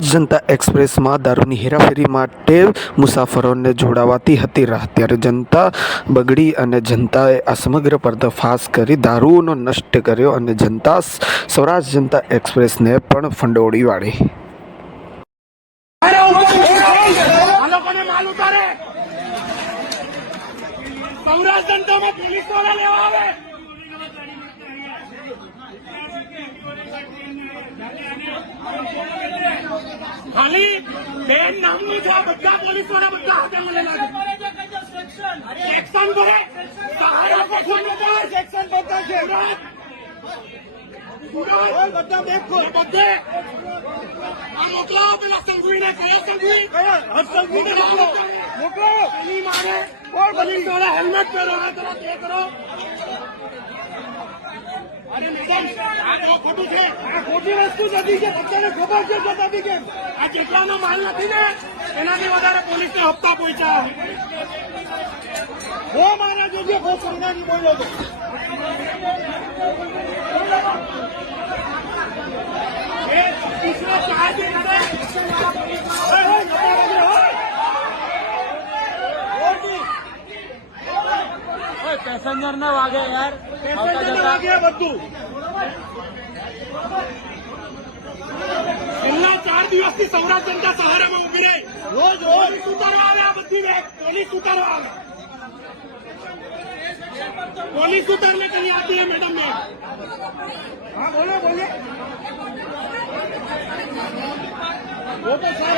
જનતા એક્સપ્રેસમાં દારૂની હેરાફેરી માટે મુસાફરોને જોડાવાતી હતી રાહ. ત્યારે જનતા બગડી અને જનતાએ આ સમગ્ર પર્દાફાશ કરી દારૂનો નષ્ટ કર્યો અને જનતા સ્વરાજ જનતા એક્સપ્રેસને પણ ફંડોળી વાળી. આવે. ખાલી બેન નામની છે બધા પોલીસવાળા બધા હાથે મળેલા છે. સહાય આપો ખુલ્લું એક્શન બધા છે. બધા દેખો બધે. આ મોકલો પેલા સંઘવીને કયા સંઘવી. કયા? સંઘવીને મોકલો. મોકલો. એની મારે કોણ હેલ્મેટ પહેરો ને કરો. વસ્તુ નથી છે આ જેટલાનો માલ નથી ને એનાથી વધારે પોલીસને હપ્તા પહોંચ્યા હો મારા જોજો બહુ સંજ્ઞાની બોલ્યો. પેસેન્જર ને વાગે યાર પેસેન્જર વાગે બધું છેલ્લા ચાર દિવસથી સૌરાષ્ટ્ર જનતા સહારામાં ઉભી રહી રોજ રોજ પોલીસ ઉતારવા આવે આ બધી બેગ પોલીસ ઉતારવા આવે પોલીસ ઉતારને કરી આતી है मैडम ने हाँ बोलो बोलिए वो तो साहब